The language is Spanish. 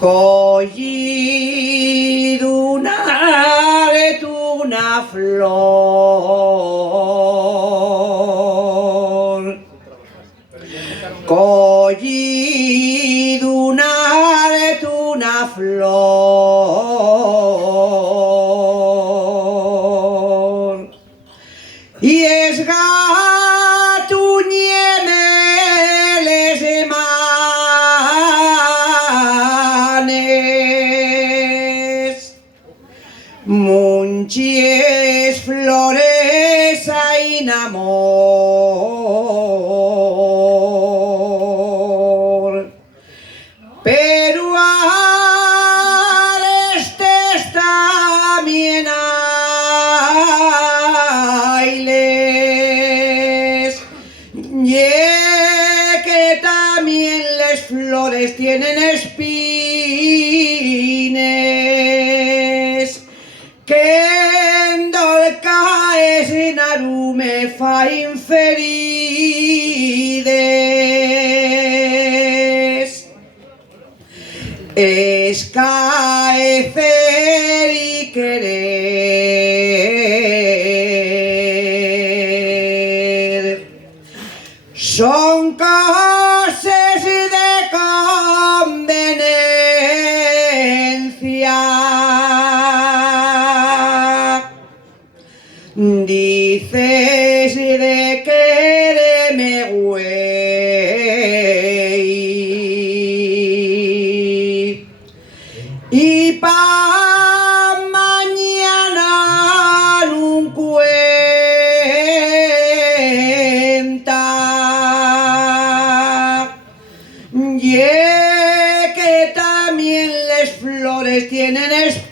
collido una flor, collido una flor, y es gatuñemeles manes, munchies flores hay amor, pero estes también hayles, ye que también las flores tienen espines, que en dolcaes en arume fa inferides, escaecer y querer son cosas de conveniencia. Dices de quererme güey, y pa' mañana no cuenta, ye que también las flores tienen espinas.